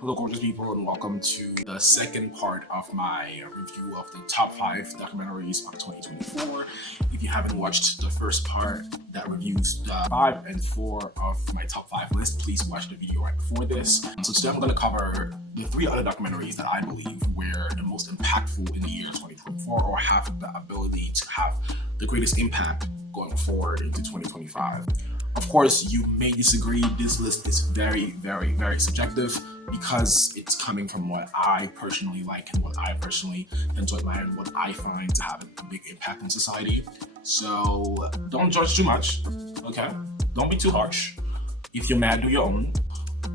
Hello, gorgeous people, and welcome to the second part of my review of the top 5 documentaries of 2024. If you haven't watched the first part that reviews the 5 and 4 of my top 5 list, please watch the video right before this. So today I'm going to cover the 3 other documentaries that I believe were the most impactful in the year 2024 or have the ability to have the greatest impact going forward into 2025. Of course, you may disagree. This list is very, very, very subjective because it's coming from what I personally like and what I personally enjoy and what I find to have a big impact on society. So don't judge too much, okay? Don't be too harsh. If you're mad, do your own.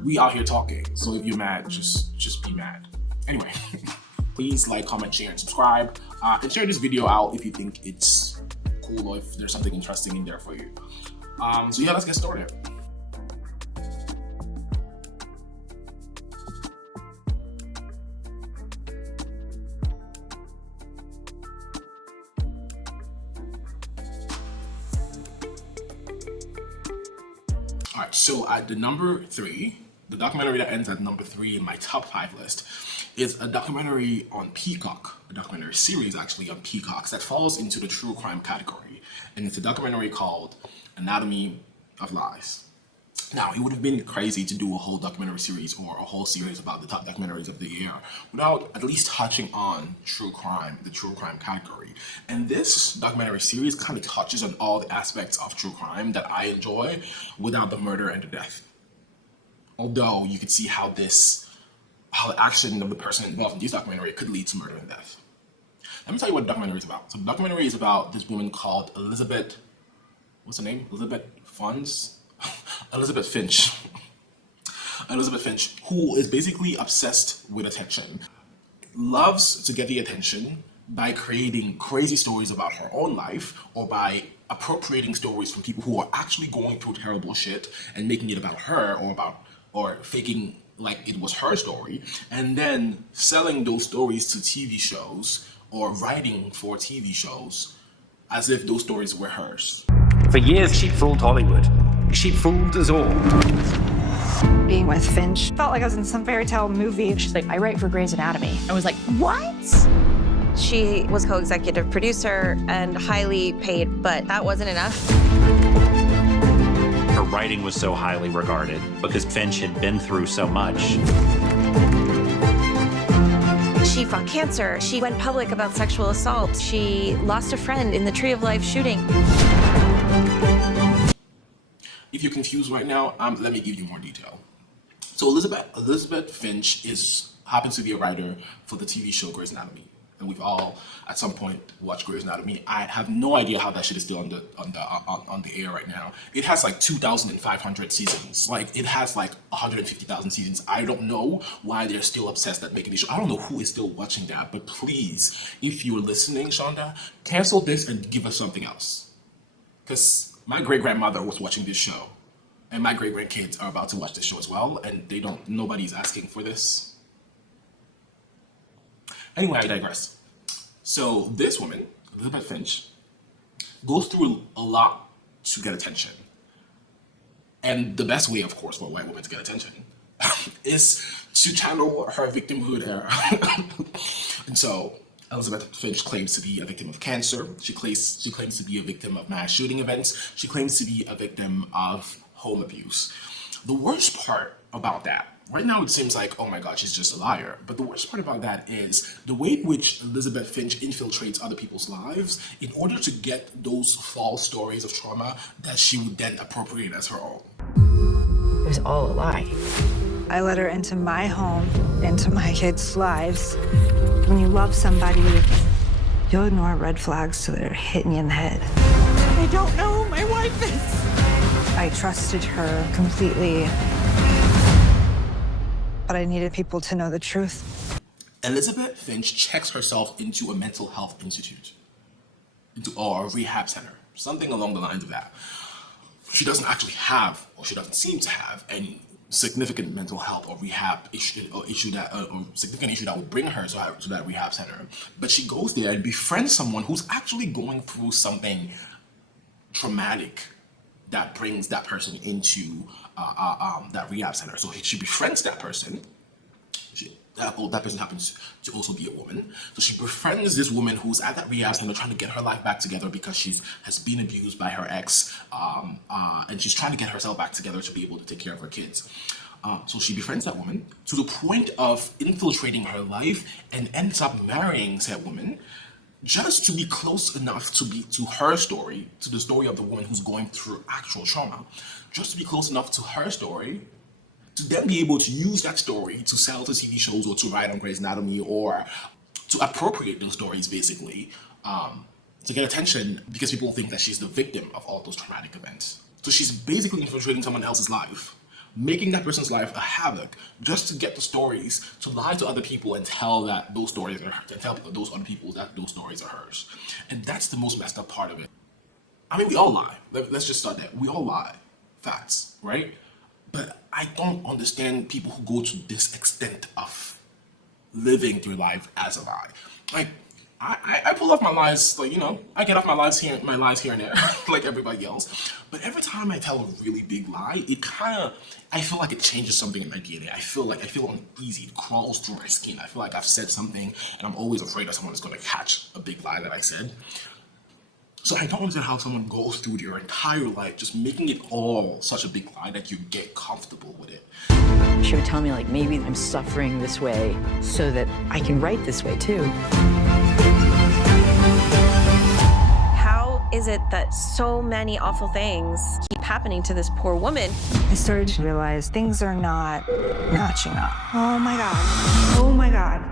We out here talking, so if you're mad, just be mad. Anyway, please like, comment, share, and subscribe. And share this video out if you think it's cool or if there's something interesting in there for you. So yeah, let's get started. Alright, so at the number 3, the documentary that ends at number 3 in my top 5 list is a documentary on Peacock, a documentary series actually on Peacock that falls into the true crime category. And it's a documentary called Anatomy of Lies. Now, it would have been crazy to do a whole documentary series or a whole series about the top documentaries of the year without at least touching on true crime, the true crime category. And this documentary series kind of touches on all the aspects of true crime that I enjoy without the murder and the death. Although you could see how the action of the person involved in this documentary could lead to murder and death. Let me tell you what the documentary is about. So the documentary is about this woman called Elizabeth, what's her name? Elizabeth Finch. Elizabeth Finch, who is basically obsessed with attention, loves to get the attention by creating crazy stories about her own life or by appropriating stories from people who are actually going through terrible shit and making it about her or faking like it was her story, and then selling those stories to TV shows or writing for TV shows as if those stories were hers. For years, she fooled Hollywood. She fooled us all. Being with Finch felt like I was in some fairy tale movie. She's like, I write for Grey's Anatomy. I was like, what? She was co-executive producer and highly paid, but that wasn't enough. Her writing was so highly regarded because Finch had been through so much. She fought cancer. She went public about sexual assault. She lost a friend in the Tree of Life shooting. If you're confused right now, let me give you more detail. So Elizabeth Finch happens to be a writer for the TV show Grey's Anatomy, and we've all at some point watched Grey's Anatomy. I have no idea how that shit is still on the air right now. It has like 2,500 seasons. Like it has like 150,000 seasons. I don't know why they're still obsessed at making this show. I don't know who is still watching that, but please, if you're listening, Shonda, cancel this and give us something else. Because my great-grandmother was watching this show, and my great-grandkids are about to watch this show as well, and nobody's asking for this. Anyway, I digress. So this woman, Elizabeth Finch, goes through a lot to get attention. And the best way, of course, for a white woman to get attention is to channel her victimhood era. And so Elizabeth Finch claims to be a victim of cancer. She claims to be a victim of mass shooting events. She claims to be a victim of home abuse. The worst part about that, right now it seems like, oh my God, she's just a liar. But the worst part about that is the way in which Elizabeth Finch infiltrates other people's lives in order to get those false stories of trauma that she would then appropriate as her own. It was all a lie. I let her into my home, into my kids' lives. When you love somebody, you'll ignore red flags so they're hitting you in the head. I don't know who my wife is. I trusted her completely, but I needed people to know the truth. Elizabeth Finch checks herself into a mental health institute, or a rehab center, something along the lines of that. She doesn't actually have, or she doesn't seem to have, any significant mental health or rehab issue or significant issue that would bring her to that rehab center. But she goes there and befriends someone who's actually going through something traumatic that brings that person into that rehab center. So she befriends that person, That person happens to also be a woman. So she befriends this woman who's at that rehab center trying to get her life back together because has been abused by her ex, and she's trying to get herself back together to be able to take care of her kids. So she befriends that woman to the point of infiltrating her life and ends up marrying said woman just to be close enough to her story, to the story of the woman who's going through actual trauma, just to be close enough to her story to then be able to use that story to sell to TV shows or to write on Grey's Anatomy or to appropriate those stories basically, to get attention because people think that she's the victim of all those traumatic events. So she's basically infiltrating someone else's life, making that person's life a havoc just to get the stories, to lie to other people and tell that those stories are, and tell those other people that those stories are hers. And that's the most messed up part of it. I mean, we all lie. Let's just start there. We all lie. Facts, right? But I don't understand people who go to this extent of living their life as a lie. Like, I pull off my lies, like, you know, I get off my lies here and there, like everybody else. But every time I tell a really big lie, I feel like it changes something in my DNA. I feel uneasy. It crawls through my skin. I feel like I've said something, and I'm always afraid that someone is going to catch a big lie that I said. So I don't understand how someone goes through their entire life just making it all such a big lie that you get comfortable with it. She would tell me, like, maybe I'm suffering this way so that I can write this way too. How is it that so many awful things keep happening to this poor woman? I started to realize things are not matching up. Oh my God. Oh my God.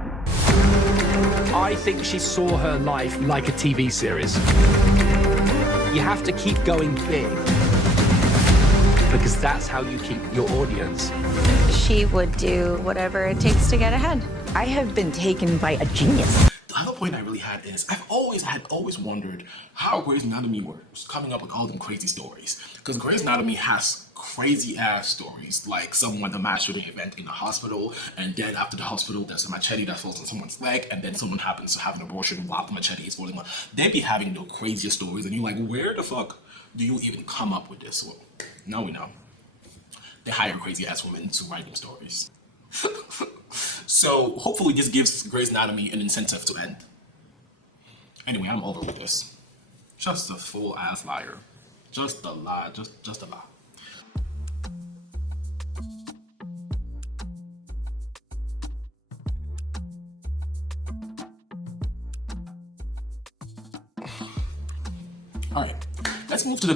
I think she saw her life like a TV series. You have to keep going big because that's how you keep your audience. She would do whatever it takes to get ahead. I have been taken by a genius. The other point I really had is I've always wondered how Grey's Anatomy works, coming up with all them crazy stories. Because Grey's Anatomy has crazy ass stories, like someone, a mass shooting event in a hospital, and then after the hospital there's a machete that falls on someone's leg, and then someone happens to have an abortion while the machete is falling on. They be having the craziest stories, and you're like, where the fuck do you even come up with this? Well, now we know. They hire crazy ass women to write them stories. So hopefully this gives Grey's Anatomy an incentive to end. Anyway, I'm over with this. Just a full ass liar. Just a lie. Just a lie. All right, let's move to the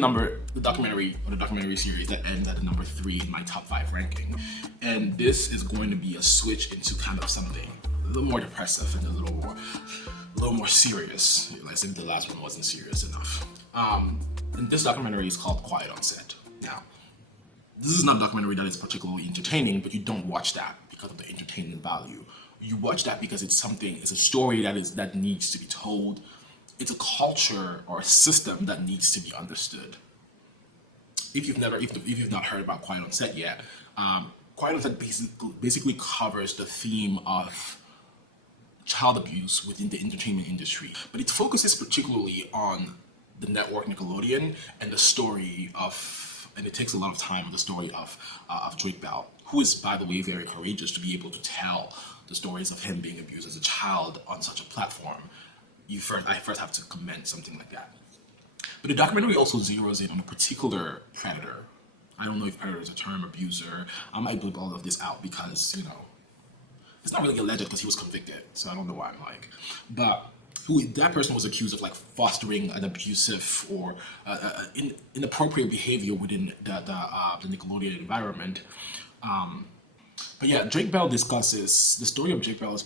documentary series that ends at the number 3 in my top 5 ranking. And this is going to be a switch into kind of something a little more depressive and a little more serious. I think the last one wasn't serious enough. And this documentary is called Quiet on Set. Now, this is not a documentary that is particularly entertaining, but you don't watch that because of the entertainment value. You watch that because it's a story that needs to be told. It's a culture or a system that needs to be understood. If you've not heard about Quiet on Set yet, Quiet on Set basically covers the theme of child abuse within the entertainment industry, but it focuses particularly on the network Nickelodeon and the story of, and it takes a lot of time, the story of Drake Bell, who is, by the way, very courageous to be able to tell the stories of him being abused as a child on such a platform. I first have to commend something like that. But the documentary also zeroes in on a particular predator. I don't know if predator is a term, abuser. I might bleep all of this out because, you know, it's not really alleged because he was convicted, so I don't know why I'm like. But that person was accused of like fostering an abusive or inappropriate behavior within the Nickelodeon environment. But yeah, Drake Bell discusses the story of Drake Bell is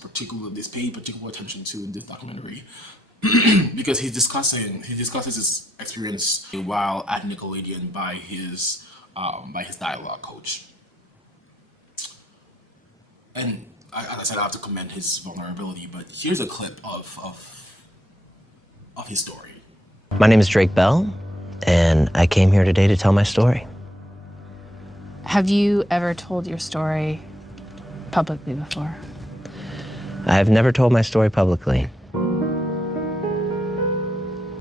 paid particular attention to in this documentary because he discusses his experience while at Nickelodeon by his dialogue coach. And as I said, I have to commend his vulnerability. But here's a clip of his story. My name is Drake Bell, and I came here today to tell my story. Have you ever told your story publicly before? I have never told my story publicly.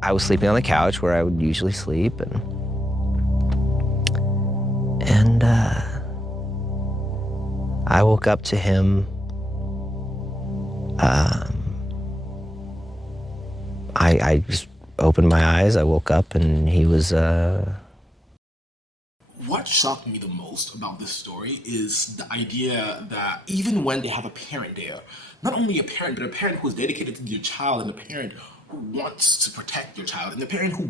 I was sleeping on the couch where I would usually sleep, and I woke up to him I just opened my eyes, I woke up, and he was, What shocked me the most about this story is the idea that even when they have a parent there, not only a parent, but a parent who is dedicated to their child, and a parent who wants to protect their child, and a parent who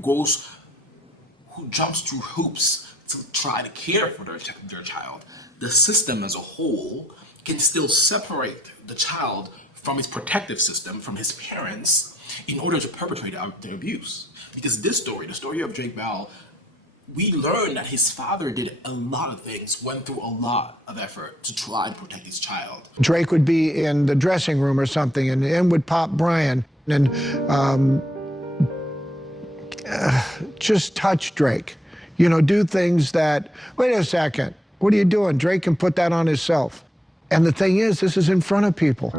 jumps through hoops to try to care for their child, the system as a whole can still separate the child from its protective system, from his parents, in order to perpetrate the abuse. Because this story, the story of Drake Bell, we learn that his father did a lot of things, went through a lot of effort to try to protect his child. Drake would be in the dressing room or something, and in would pop Brian, and just touch Drake. You know, do things that, wait a second, what are you doing? Drake can put that on himself. And the thing is, this is in front of people.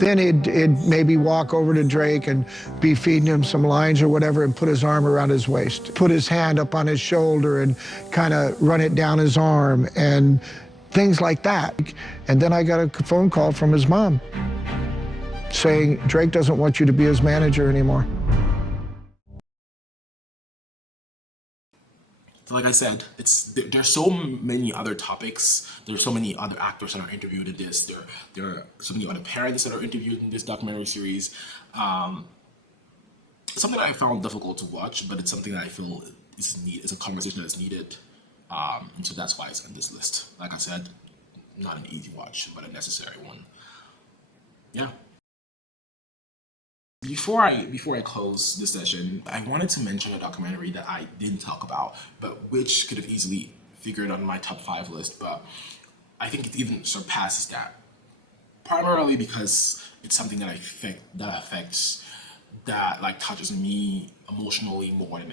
Then he'd maybe walk over to Drake and be feeding him some lines or whatever and put his arm around his waist, put his hand up on his shoulder and kind of run it down his arm and things like that. And then I got a phone call from his mom saying, Drake doesn't want you to be his manager anymore. So like I said, there's so many other topics. There's so many other actors that are interviewed in this. There are so many other parents that are interviewed in this documentary series. Something that I found difficult to watch, but it's something that I feel is a conversation that's needed. And so that's why it's on this list. Like I said, not an easy watch, but a necessary one. Yeah. Before I close this session, I wanted to mention a documentary that I didn't talk about, but which could have easily figured on my top 5 list, but I think it even surpasses that. Primarily because it's something that touches me emotionally more than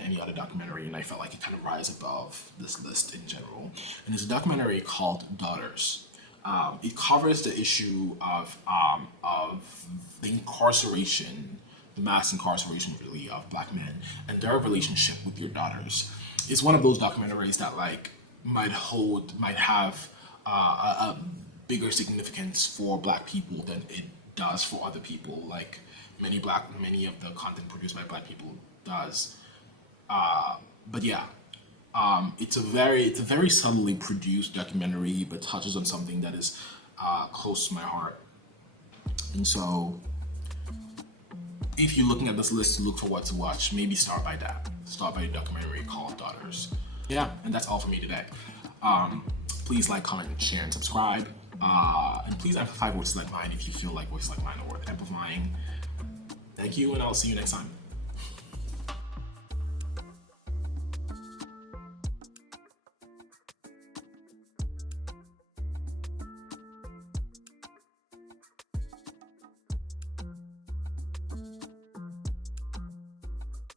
any other documentary, and I felt like it kind of rises above this list in general. And it's a documentary called Daughters. It covers the issue of the incarceration, the mass incarceration really of Black men and their relationship with their daughters. It's one of those documentaries that might have a bigger significance for Black people than it does for other people. Like many of the content produced by Black people does. But yeah. It's a very subtly produced documentary, but touches on something that is close to my heart. And so, if you're looking at this list to look for what to watch, maybe start by that. Start by a documentary called Daughters. Yeah, and that's all for me today. Please like, comment, share, and subscribe. And please amplify voices like mine if you feel like voices like mine are worth amplifying. Thank you, and I'll see you next time.